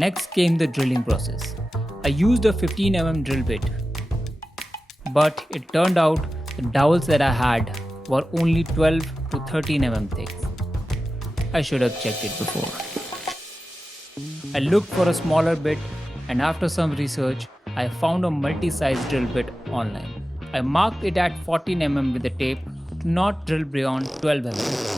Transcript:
Next came the drilling process. I used a 15 drill bit, but it turned out the dowels that I had were only 12 to 13 thick. I should have checked it before. I looked for a smaller bit, and after some research, I found a multi-size drill bit online. I marked it at 14 with the tape to not drill beyond 12 mm.